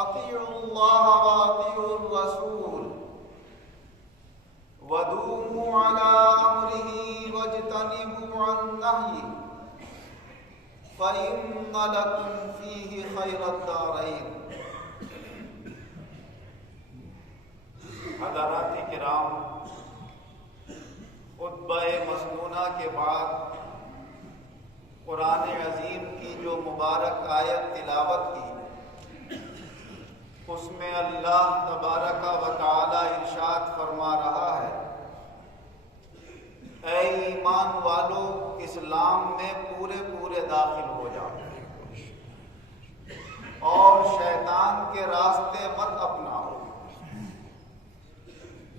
اطیعوا اللہ واطیعوا الرسول ودوموا علی امرہ واجتنبوا عن نہیہ فإن لکم فیہ خیر الدارین۔ حضرات کرام، خطبہ مسنونہ کے بعد قرآن عظیم کی جو مبارک آیت تلاوت کی، اس میں اللہ تبارک و تعالی ارشاد فرما رہا ہے، اے ایمان والو، اسلام میں پورے داخل ہو جاؤ اور شیطان کے راستے مت اپناؤ،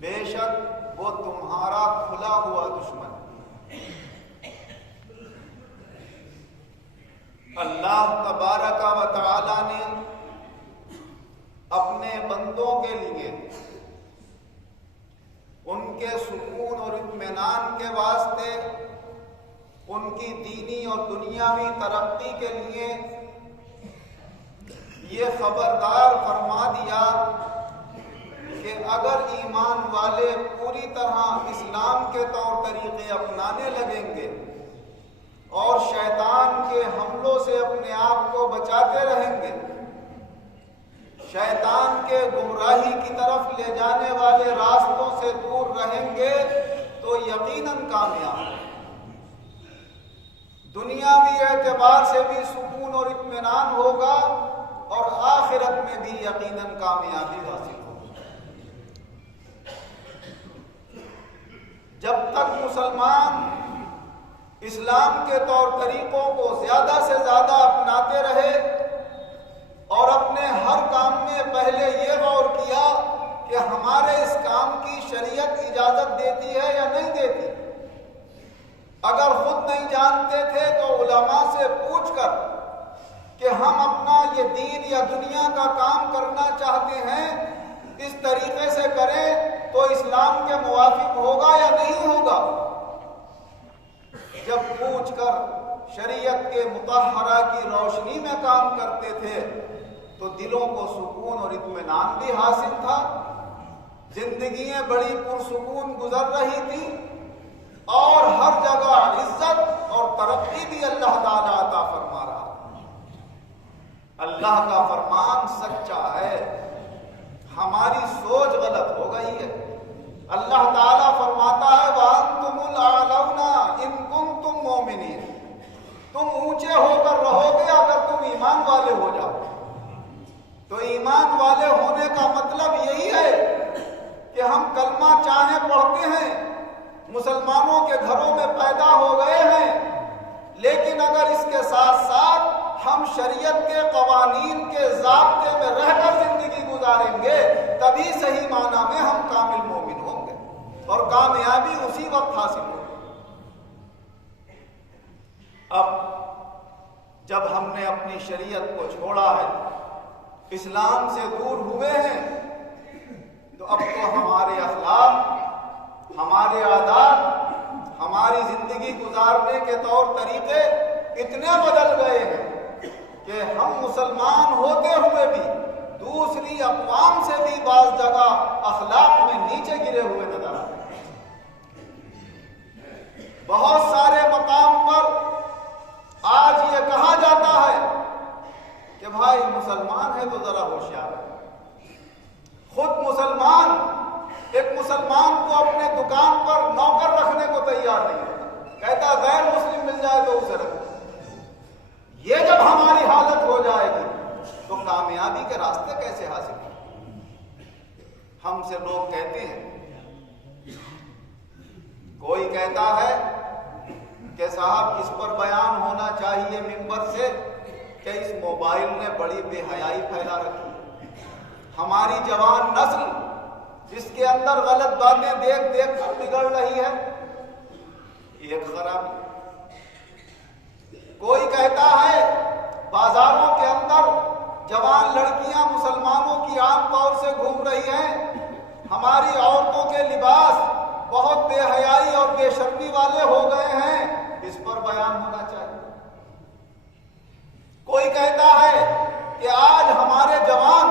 بے شک وہ تمہارا کھلا ہوا دشمن۔ اللہ تبارک و تعالی نے اپنے بندوں کے لیے ان کے سکون اور اطمینان کے واسطے، ان کی دینی اور دنیاوی ترقی کے لیے یہ خبردار فرما دیا کہ اگر ایمان والے پوری طرح اسلام کے طور طریقے اپنانے لگیں گے اور شیطان کے حملوں سے اپنے آپ کو بچاتے رہیں گے، شیطان کے گمراہی کی طرف لے جانے والے راستوں سے دور رہیں گے، تو یقیناً کامیاب ہیں۔ دنیاوی اعتبار سے بھی سکون اور اطمینان ہوگا اور آخرت میں بھی یقیناً کامیابی حاصل ہوگی۔ جب تک مسلمان اسلام کے طور طریقوں کو زیادہ سے زیادہ اپناتے رہے اور اپنے ہر کام میں پہلے یہ غور کیا کہ ہمارے اس کام کی شریعت اجازت دیتی ہے یا نہیں دیتی، اگر خود نہیں جانتے تھے تو علماء سے پوچھ کر کہ ہم اپنا یہ دین یا دنیا کا کام کرنا چاہتے ہیں، اس طریقے سے کریں تو اسلام کے موافق ہوگا یا نہیں ہوگا۔ جب پوچھ کر شریعت کے مطہرہ کی روشنی میں کام کرتے تھے تو دلوں کو سکون اور اطمینان بھی حاصل تھا، زندگیاں بڑی پرسکون گزر رہی تھی اور ہر جگہ عزت اور ترقی بھی اللہ تعالیٰ عطا فرما رہا تھا۔ اللہ کا فرمان سچا ہے، ہماری سوچ غلط ہو گئی ہے۔ اللہ تعالیٰ فرماتا ہے وَأَنْتُمُ الْأَعْلَوْنَ إِن كُنتُم مُؤْمِنِينَ، تم اونچے ہو کر رہو گے اگر تم ایمان والے ہو جاؤ۔ تو ایمان والے ہونے کا مطلب یہی ہے کہ ہم کلمہ چاہے پڑھتے ہیں، مسلمانوں کے گھروں میں پیدا ہو گئے ہیں، لیکن اگر اس کے ساتھ ساتھ ہم شریعت کے قوانین کے ضابطے میں رہ کر زندگی گزاریں گے، تبھی صحیح معنی میں ہم کامل مومن ہوں گے اور کامیابی اسی وقت حاصل ہوگی۔ اب جب ہم نے اپنی شریعت کو چھوڑا ہے، اسلام سے دور ہوئے ہیں، تو اب تو ہمارے اخلاق، ہمارے عادات، ہماری زندگی گزارنے کے طور طریقے اتنے بدل گئے ہیں کہ ہم مسلمان ہوتے ہوئے بھی دوسری اقوام سے بھی بعض جگہ اخلاق میں نیچے گرے ہوئے نظر آتے ہیں۔ بہت سارے مقام پر آج یہ کہا جاتا ہے کہ بھائی مسلمان ہے تو ذرا ہوشیار ہے۔ خود مسلمان ایک مسلمان کو اپنے دکان پر نوکر رکھنے کو تیار نہیں ہوتا، کہتا غیر مسلم مل جائے تو اسے رکھو۔ یہ جب ہماری حالت ہو جائے گی تو کامیابی کے راستے کیسے حاصل ہوں؟ ہم سے لوگ کہتے ہیں، کوئی کہتا ہے کہ صاحب اس پر بیان ہونا چاہیے ممبر سے کہ اس موبائل نے بڑی بے حیائی پھیلا رکھی، ہماری جوان نسل جس کے اندر غلط باتیں دیکھ دیکھ کر بگڑ رہی ہے، ایک خرابی۔ کوئی کہتا ہے بازاروں کے اندر جوان لڑکیاں مسلمانوں کی عام طور سے گھوم رہی ہیں، ہماری عورتوں کے لباس بہت بے حیائی اور بے شرمی والے ہو گئے ہیں، اس پر بیان ہونا چاہیے۔ کوئی کہتا ہے کہ آج ہمارے جوان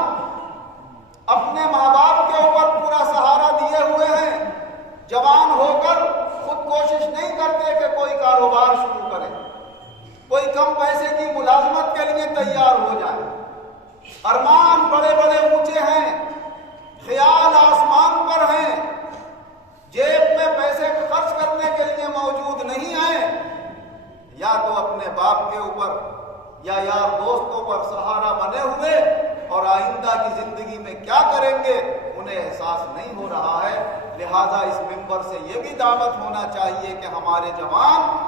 ارمان بڑے بڑے اونچے ہیں، خیال آسمان پر ہیں، جیب میں پیسے خرچ کرنے کے لیے موجود نہیں ہیں، یا تو اپنے باپ کے اوپر یا یار دوستوں پر سہارا بنے ہوئے اور آئندہ کی زندگی میں کیا کریں گے انہیں احساس نہیں ہو رہا ہے۔ لہذا اس منبر سے یہ بھی دعوت ہونا چاہیے کہ ہمارے جوان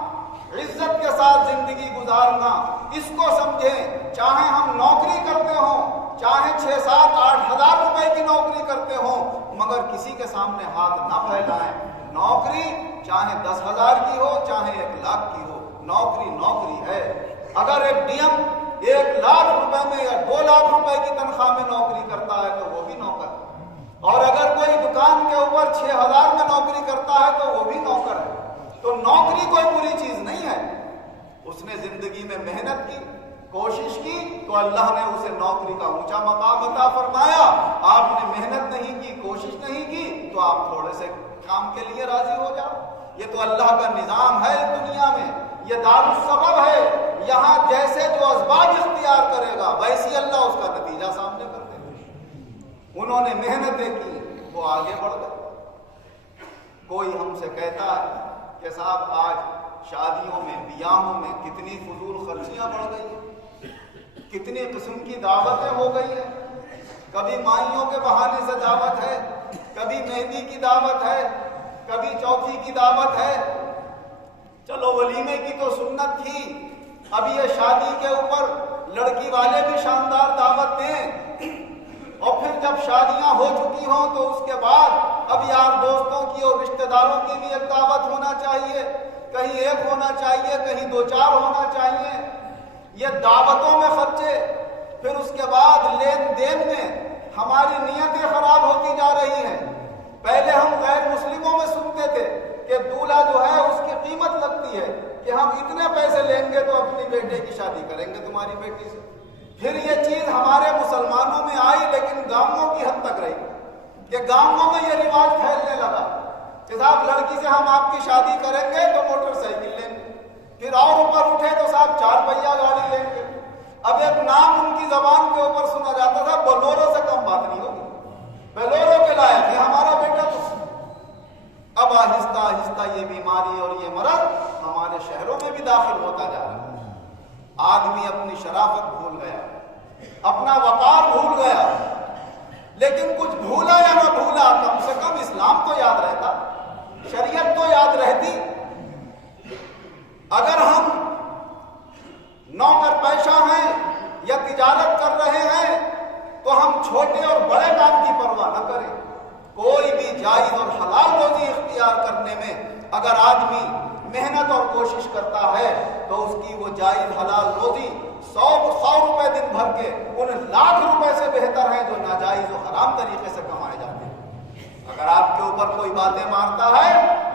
عزت کے ساتھ زندگی گزارنا اس کو سمجھیں، چاہے ہم نوکری کرتے ہوں، چاہے 6، 7، 8 ہزار روپے کی نوکری کرتے ہوں، مگر کسی کے سامنے ہاتھ نہ پھیلائیں۔ نوکری چاہے 10,000 کی ہو، چاہے 1,00,000 کی ہو، نوکری نوکری ہے۔ اگر ایک ڈی ایم 1,00,000 روپے میں یا 2,00,000 روپے کی تنخواہ میں نوکری کرتا ہے تو وہ بھی نوکر ہے، اور اگر کوئی دکان کے اوپر 6,000 میں نوکری کرتا ہے تو وہ بھی نوکر ہے۔ تو نوکری کوئی بری چیز نہیں ہے، اس نے زندگی میں محنت کی، کوشش کی تو اللہ نے اسے نوکری کا اونچا مقام عطا فرمایا۔ آپ نے محنت نہیں کی، کوشش نہیں کی تو آپ تھوڑے سے کام کے لیے راضی ہو جاؤ۔ یہ تو اللہ کا نظام ہے دنیا میں، یہ دار السبب ہے، یہاں جیسے جو اسباب اختیار کرے گا ویسی اللہ اس کا نتیجہ سامنے کر دے گا۔ انہوں نے محنتیں کی، وہ آگے بڑھ گئے۔ کوئی ہم سے کہتا ہے کہ صاحب آج شادیوں میں، بیاہوں میں کتنی فضول خرچیاں بڑھ گئی ہیں، کتنی قسم کی دعوتیں ہو گئی ہیں، کبھی مائیوں کے بہانے سے دعوت ہے، کبھی مہندی کی دعوت ہے، کبھی چوتھی کی دعوت ہے۔ چلو ولیمے کی تو سنت تھی، اب یہ شادی کے اوپر لڑکی والے بھی شاندار دعوت دیں، اور پھر جب شادیاں ہو چکی ہوں تو اس کے بعد اب یار دوستوں کی اور رشتہ داروں کی بھی ایک دعوت ہونا چاہیے، کہیں ایک ہونا چاہیے، کہیں 2-4 ہونا چاہیے۔ یہ دعوتوں میں خرچے، پھر اس کے بعد لین دین میں ہماری نیتیں خراب ہوتی جا رہی ہیں۔ پہلے ہم غیر مسلموں میں سنتے تھے کہ دولہا جو ہے اس کی قیمت لگتی ہے کہ ہم اتنے پیسے لیں گے تو اپنی بیٹے کی شادی کریں گے تمہاری بیٹی سے۔ پھر یہ چیز ہمارے مسلمانوں میں آئی لیکن گاؤں کی حد تک رہی کہ گاؤں میں یہ رواج پھیلنے لگا کہ صاحب لڑکی سے ہم آپ کی شادی کریں گے تو موٹر سائیکل لیں گے، پھر اور اوپر اٹھے تو صاحب 4 پہیا گاڑی لیں گے۔ اب ایک نام ان کی زبان کے اوپر سنا جاتا تھا، بلورو سے کم بات نہیں ہوگی، بلورو کے لائق یہ ہمارا بیٹا تو۔ اب آہستہ آہستہ یہ بیماری اور یہ مرض ہمارے شہروں میں بھی داخل ہوتا جا رہا ہے۔ آدمی اپنی شرافت بھول گیا، اپنا وقار بھول گیا، لیکن کچھ بھولا یا نہ بھولا کم سے کم اسلام تو یاد رہتا، شریعت تو یاد رہتی۔ اگر ہم نوکر پیشہ ہیں یا تجارت کر رہے ہیں تو ہم چھوٹے اور بڑے کام کی پرواہ نہ کریں۔ کوئی بھی جائز اور حلال روزی اختیار کرنے میں اگر آدمی محنت اور کوشش کرتا ہے تو اس کی وہ جائز حلال روزی 100 روپے دن بھر کے ان 1,00,000 روپے سے بہتر ہیں جو ناجائز و حرام طریقے سے کمائے جاتے ہیں۔ اگر آپ کے اوپر کوئی باتیں مارتا ہے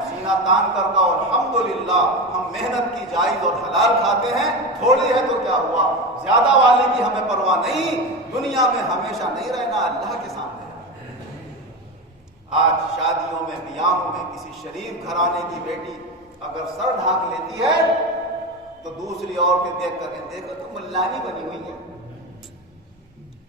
سینہ تان کر کہو الحمدللہ ہم محنت کی جائز اور حلال کھاتے ہیں، تھوڑی ہے تو کیا ہوا، زیادہ والے کی ہمیں پرواہ نہیں، دنیا میں ہمیشہ نہیں رہنا، اللہ کے سامنے۔ آج شادیوں میں، بیاہوں میں کسی شریف گھرانے کی بیٹی اگر سر ڈھانک لیتی ہے تو دوسری عورتیں دیکھ کر کے دیکھو تو ملانی بنی ہوئی ہے۔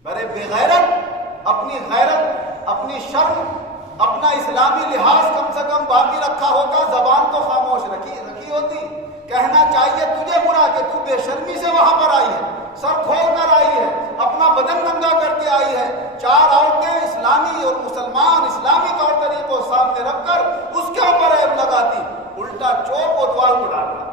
بڑے بے غیرت، اپنی غیرت، اپنی شرم، اپنا اسلامی لحاظ کم سے کم باقی رکھا ہوتا، زبان تو خاموش رکھی ہوتی۔ کہنا چاہیے تجھے برا کہ تو بے شرمی سے وہاں پر آئی ہے، سر کھول کر آئی ہے، اپنا بدن ننگا کر کے آئی ہے، 4 عورتیں اسلامی اور مسلمان اسلامی طور طریقوں سامنے رکھ کر اس کے اوپر عیب لگاتی، الٹا چوک کوتوال کو ڈالنا۔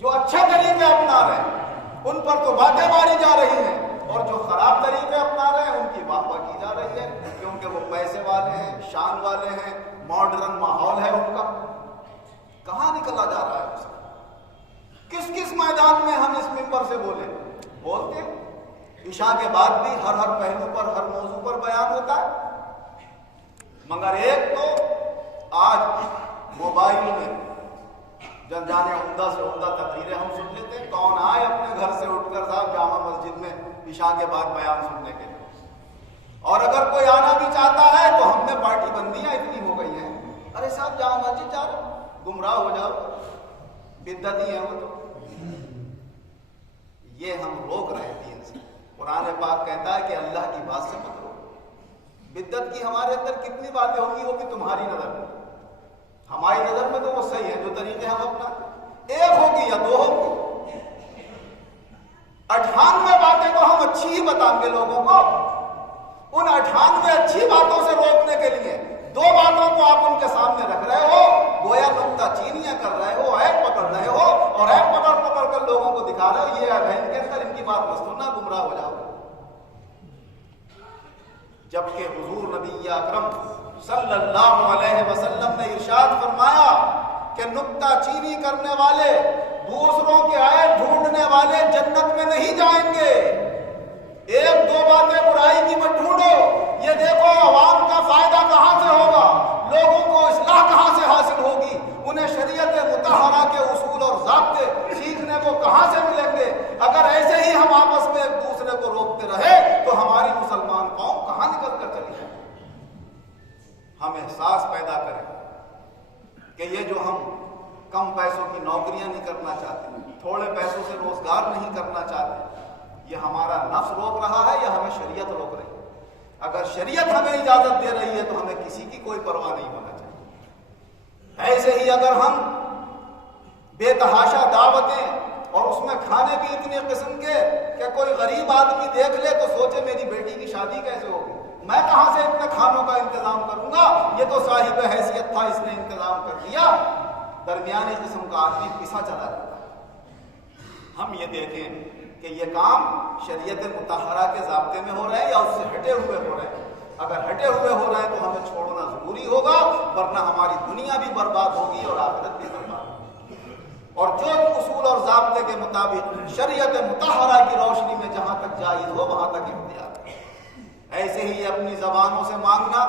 جو اچھے طریقے اپنا رہے ہیں ان پر تو باتیں ماری جا رہی ہیں، اور جو خراب طریقے اپنا رہے ہیں ان کی واہ واہ کی جا رہی ہے، کیونکہ وہ پیسے والے ہیں، شان والے ہیں، ماڈرن ماحول ہے ان کا۔ کہاں نکلا جا رہا ہے اسے؟ کس کس میدان میں ہم اس منبر سے بولتے عشاء کے بعد بھی ہر پہلو پر، ہر موضوع پر بیان ہوتا ہے، مگر ایک تو آج موبائل میں جن جانے عمدہ سے عمدہ تقریریں ہم سن لیتے ہیں، کون آئے اپنے گھر سے اٹھ کر صاحب جامع مسجد میں عشاء کے بعد بیان سننے کے لیے، اور اگر کوئی آنا بھی چاہتا ہے تو ہم میں پارٹی بندیاں اتنی ہو گئی ہیں، ارے صاحب جامع مسجد جا رہا ہوں، گمراہ ہو جاؤ، بدعتی ہیں وہ تو۔ یہ ہم روک رہے دین سے۔ قرآن پاک کہتا ہے کہ اللہ کی بات سے مت رو. بدعت کی ہمارے اندر کتنی باتیں ہوگی وہ بھی تمہاری نظر میں, ہماری نظر میں تو وہ صحیح ہے جو طریقے ہم اپنا, ایک ہوگی یا دو ہوگی. 98 باتیں تو ہم اچھی ہی بتائیں گے لوگوں کو. ان 98 اچھی باتوں سے روکنے کے لیے 2 باتوں کو آپ ان کے سامنے رکھ رہے ہو, گویا نکتہ چینیاں کر رہے ہو, عیب پکڑ رہے ہو, اور عیب پکڑ کر لوگوں کو دکھا رہے ہو یہ ان کے اندر, ان کی بات مت سننا, گمراہ ہو جاؤ. جبکہ حضور نبی اکرم صلی اللہ علیہ وسلم نے ارشاد فرمایا کہ نکتہ چینی کرنے والے, دوسروں کے عیب ڈھونڈنے والے جنت میں نہیں جائیں گے. 1-2 باتیں برائی کی مت ڈھونڈو, یہ دیکھو عوام کا فائدہ کہاں سے ہوگا, لوگوں کو اصلاح کہاں سے حاصل ہوگی, انہیں شریعت مطہرہ کے اصول اور ضابطے سیکھنے کو کہاں سے ملیں گے. اگر ایسے ہی ہم آپس میں ایک دوسرے کو روکتے رہے تو ہماری مسلمان قوم کہاں نکل کر چلی جائے. ہم احساس پیدا کریں کہ یہ جو ہم کم پیسوں کی نوکریاں نہیں کرنا چاہتے, تھوڑے پیسوں سے روزگار نہیں کرنا چاہتے, یہ ہمارا نفس روک رہا ہے یا ہمیں شریعت روک رہی ہے. اگر شریعت ہمیں اجازت دے رہی ہے تو ہمیں کسی کی کوئی پرواہ نہیں ہونا چاہیے. ایسے ہی اگر ہم بے تحاشا دعوتیں اور اس میں کھانے بھی اتنے قسم کے کہ کوئی غریب آدمی دیکھ لے تو سوچے میری بیٹی کی شادی کیسے ہوگی, میں کہاں سے اتنے کھانوں کا انتظام کروں گا, یہ تو صاحب حیثیت تھا اس نے انتظام کر دیا. درمیانی قسم کا آدمی پیسا چلا جاتا ہے. ہم یہ دیکھیں کہ یہ کام شریعت مطہرہ کے ضابطے میں ہو رہے ہیں یا اس سے ہٹے ہوئے ہو رہے ہیں. اگر ہٹے ہوئے ہو رہے ہیں تو ہمیں چھوڑنا ضروری ہوگا, ورنہ ہماری دنیا بھی برباد ہوگی اور آخرت بھی برباد ہوگی. اور جو اصول اور ضابطے کے مطابق شریعت مطہرہ کی روشنی میں جہاں تک جائز ہو وہاں تک اختیار. ایسے ہی اپنی زبانوں سے مانگنا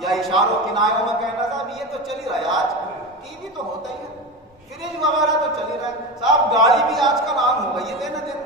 یا اشاروں کنایوں میں کہنا صاحب یہ تو چل ہی رہا ہے, آج ٹی وی تو ہوتا ہی ہے, فریج وغیرہ تو چل ہی رہا ہے, صاحب گاڑی بھی آج کل عام ہو گئی ہے, لینا دینا.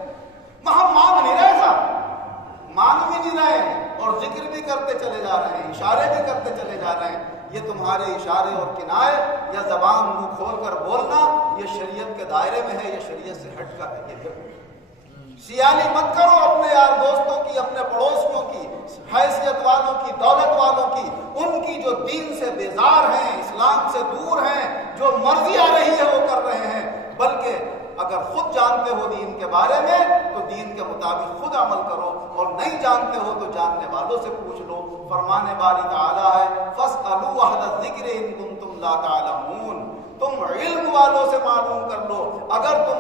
ہم مانگ نہیں رہے صاحب, مانگ بھی نہیں رہے ہیں اور ذکر بھی کرتے چلے جا رہے ہیں, اشارے بھی کرتے چلے جا رہے ہیں. یہ تمہارے اشارے اور کنائے یا زبان منہ کھول کر بولنا یہ شریعت کے دائرے میں ہے, یہ شریعت سے ہٹ کر ہے. یہ سیالی مت کرو اپنے یار دوستوں کی, اپنے پڑوسیوں کی, حیثیت والوں کی, دولت والوں کی, ان کی جو دین سے بیزار ہیں, اسلام سے دور ہیں, جو مرضی آ رہی ہے وہ کر رہے ہیں. بلکہ اگر خود جانتے ہو دین کے بارے میں تو دین کے مطابق خود عمل کرو, اور نہیں جانتے ہو تو جاننے والوں سے پوچھ لو. فرمان باری تعالیٰ ہے فاسألوا اہل الذکر ان کنتم لا تعلمون, تم علم والوں سے معلوم کر لو اگر تم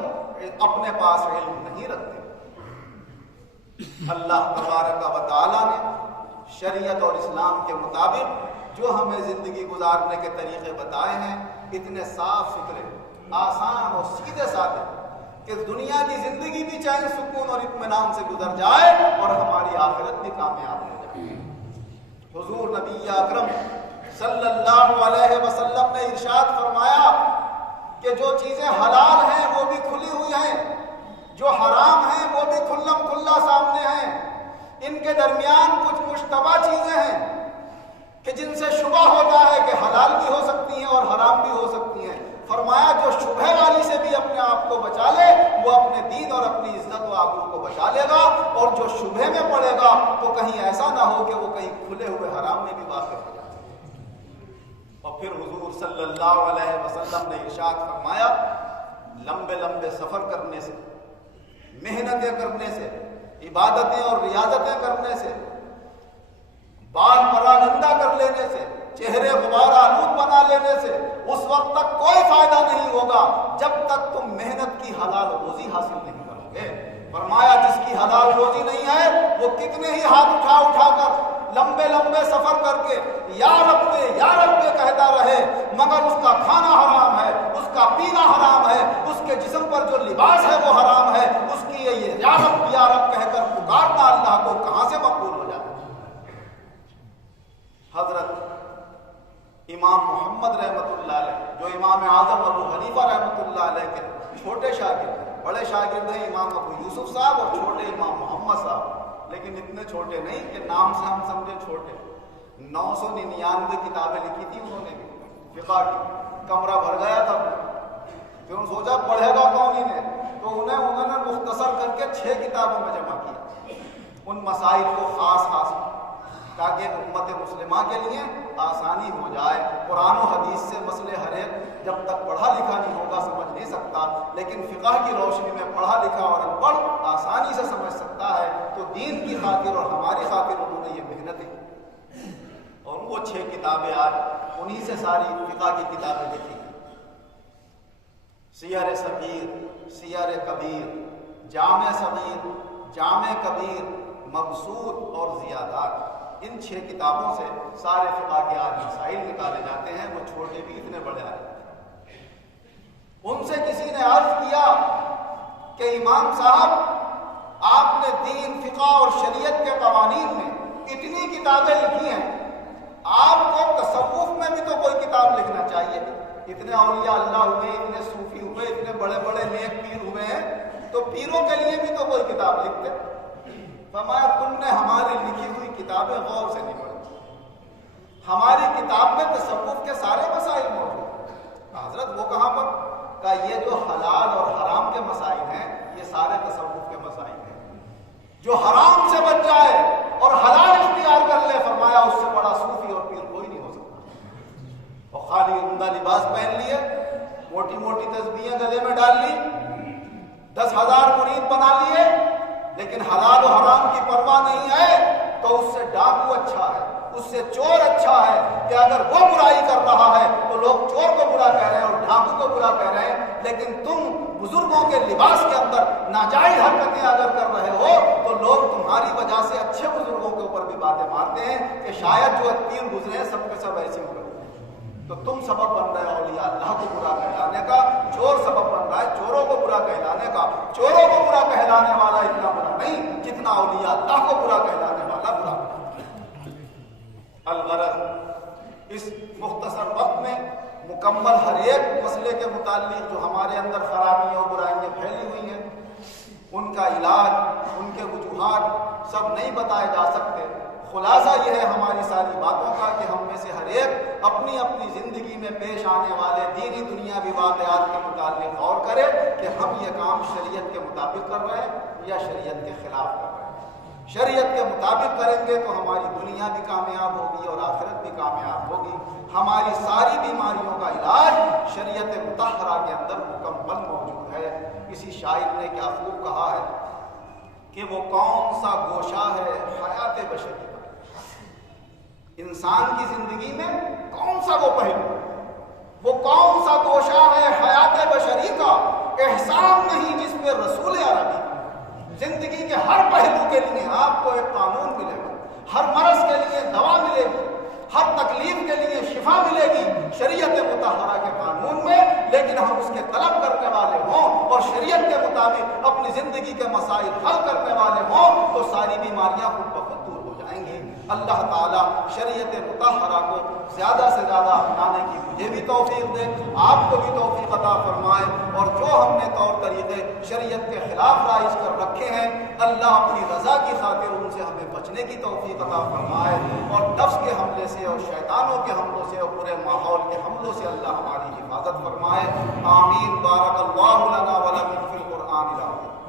اپنے پاس علم نہیں رکھتے. اللہ تبارک و تعالیٰ نے شریعت اور اسلام کے مطابق جو ہمیں زندگی گزارنے کے طریقے بتائے ہیں اتنے صاف ستھرے, آسان اور سیدھے سادے کہ دنیا کی زندگی بھی چین سکون اور اطمینان سے گزر جائے اور ہماری آخرت بھی کامیاب ہو جائے. حضور نبی اکرم صلی اللہ علیہ وسلم نے ارشاد فرمایا کہ جو چیزیں حلال ہیں وہ بھی کھلی ہوئی ہیں, جو حرام ہیں وہ بھی کھلم کھلا سامنے ہیں. ان کے درمیان کچھ مشتبہ چیزیں ہیں کہ جن سے شبہ ہوتا ہے کہ حلال بھی ہو سکتی ہیں اور حرام بھی ہو سکتی ہیں. فرمایا جو شبہ والی سے بھی اپنے آپ کو بچا لے وہ اپنے دین اور اپنی عزت و آبرو کو بچا لے گا, اور جو شبہ میں پڑے گا تو کہیں ایسا نہ ہو کہ وہ کہیں کھلے ہوئے حرام میں بھی واقع ہو جائے. اور پھر حضور صلی اللہ علیہ وسلم نے ارشاد فرمایا لمبے لمبے سفر کرنے سے, محنتیں کرنے سے, عبادتیں اور ریاضتیں کرنے سے, بال پراگندہ کر لینے سے, چہرے غبار آلود بنا لینے سے اس وقت تک کوئی فائدہ نہیں ہوگا جب تک تم محنت کی حلال روزی حاصل نہیں کرو گے. فرمایا جس کی حلال روزی نہیں ہے وہ کتنے ہی ہاتھ اٹھا اٹھا کر لمبے لمبے سفر کر کے یا رب کہتا رہے مگر اس کا کھانا حرام ہے, اس کا پینا حرام ہے, اس کے جسم پر جو لباس ہے وہ حرام ہے, اس کی یہ یا رب کہہ کر پکارنا اللہ کو کہاں سے مقبول ہو جائے. حضرت امام محمد رحمۃ اللہ علیہ جو امام اعظم ابو حنیفہ رحمۃ اللہ علیہ کے چھوٹے شاگرد ہیں, بڑے شاگرد ہیں امام ابو یوسف صاحب اور چھوٹے امام محمد صاحب, لیکن اتنے چھوٹے نہیں کہ نام سے ہم سمجھے چھوٹے. 999 کتابیں لکھی تھی انہوں نے بھی فقہ کی, کمرہ بھر گیا تھا. پھر انہوں نے سوچا پڑھے گا کون انہیں, تو انہوں نے مختصر کر کے 6 کتابوں میں جمع کیا. ان مسائل کو خاص تاکہ امت مسلمہ کے لیے آسانی ہو جائے۔ قرآن و حدیث سے مسئلے ہر ایک جب تک پڑھا لکھا نہیں ہوگا سمجھ نہیں سکتا، لیکن فقہ کی روشنی میں پڑھا لکھا اور ان پڑھ آسانی سے سمجھ سکتا ہے۔ تو دین کی خاطر اور ہماری خاطر انہوں نے یہ محنتیں، اور وہ 6 کتابیں آج انہی سے ساری فقہ کی کتابیں لکھی ہیں۔ سیر صغیر، سیر کبیر، جامع صغیر، جامع کبیر، مبسوط اور زیادات، ان 6 کتابوں سے سارے فقہ کے آج مسائل نکالے جاتے ہیں، وہ چھوٹے بھی اتنے بڑے آئے۔ ان سے کسی نے عرض کیا کہ امام صاحب، آپ نے دین، فقہ اور شریعت کے قوانین میں اتنی کتابیں لکھی ہیں، آپ کو تصوف میں بھی تو کوئی کتاب لکھنا چاہیے۔ اتنے اولیاء اللہ ہوئے، اتنے صوفی ہوئے، اتنے بڑے بڑے نیک پیر ہوئے ہیں، تو پیروں کے لیے بھی تو کوئی کتاب لکھتے۔ فرمایا تم نے ہماری لکھی ہوئی کتابیں غور سے نہیں پڑھی، ہماری کتاب میں تصوف کے سارے مسائل موجود ہیں۔ حضرت وہ کہاں پر؟ کہ یہ جو حلال اور حرام کے مسائل ہیں یہ سارے تصوف کے مسائل ہیں۔ جو حرام سے بچ جائے اور حلال اختیار کر لے، فرمایا اس سے بڑا صوفی اور پیر کوئی نہیں ہو سکتا۔ اور خالی عمدہ لباس پہن لیے، موٹی موٹی تسبیحیں گلے میں ڈال لی، 10,000 مرید بنا لیے، لیکن حلال و حرام کی پرواہ نہیں ہے، تو اس سے ڈاکو اچھا ہے، اس سے چور اچھا ہے کہ اگر وہ برائی کر رہا ہے تو لوگ چور کو برا کہہ رہے ہیں اور ڈاکو کو برا کہہ رہے ہیں، لیکن تم بزرگوں کے لباس کے اندر ناجائز حرکتیں اگر کر رہے ہو تو لوگ تمہاری وجہ سے اچھے بزرگوں کے اوپر بھی باتیں مارتے ہیں کہ شاید جو پیر گزرے ہیں سب کے سب ایسے ہو گئے۔ تو تم سبب بن رہے ہو اولیاء اللہ کو برا کہلانے کا، چور سبب بن رہا ہے چوروں کو برا کہلانے کا۔ چوروں کو برا کہلانے والا اتنا برا نہیں جتنا اولیاء اللہ کو برا کہلانے والا برا۔ الغرض، اس مختصر وقت میں مکمل ہر ایک مسئلے کے متعلق جو ہمارے اندر خرابیاں اور برائیاں پھیلی ہوئی ہیں، ان کا علاج، ان کے وجوہات سب نہیں بتائے جا سکتے۔ خلاصہ یہ ہے ہماری ساری باتوں کا کہ ہم میں سے ہر ایک اپنی اپنی زندگی میں پیش آنے والے دینی دنیاوی واقعات کے متعلق غور کرے کہ ہم یہ کام شریعت کے مطابق کر رہے ہیں یا شریعت کے خلاف کر رہے ہیں۔ شریعت کے مطابق کریں گے تو ہماری دنیا بھی کامیاب ہوگی اور آخرت بھی کامیاب ہوگی۔ ہماری ساری بیماریوں کا علاج شریعت مطہرہ کے اندر مکمل موجود ہے۔ کسی شاعر نے کیا خوب کہا ہے کہ وہ کون سا گوشہ ہے حیات بشری، انسان کی زندگی میں کون سا وہ پہلو، وہ کون سا گوشہ ہے حیات بشری کا، احسان نہیں جس پہ رسول عربی۔ زندگی کے ہر پہلو کے لیے آپ کو ایک قانون ملے گا، ہر مرض کے لیے دوا ملے گی، ہر تکلیف کے لیے شفا ملے گی شریعت مطہرہ کے قانون میں، لیکن ہم اس کے طلب کرنے والے ہوں اور شریعت کے مطابق اپنی زندگی کے مسائل حل کرنے والے ہوں تو ساری بیماریاں خود بخود دور ہو جائیں گی۔ اللہ تعالیٰ شریعت مطہرہ کو زیادہ سے زیادہ اپنانے کی مجھے بھی توفیق دے، آپ کو بھی توفیق عطا فرمائے، اور جو ہم نے طور طریقے شریعت کے خلاف رائج کر رکھے ہیں اللہ اپنی رضا کی خاطر ان سے ہمیں بچنے کی توفیق عطا فرمائے، اور نفس کے حملے سے اور شیطانوں کے حملوں سے اور پورے ماحول کے حملوں سے اللہ ہماری حفاظت فرمائے۔ آمین۔ بارک اللہ لنا ولکم فی القرآن العظیم۔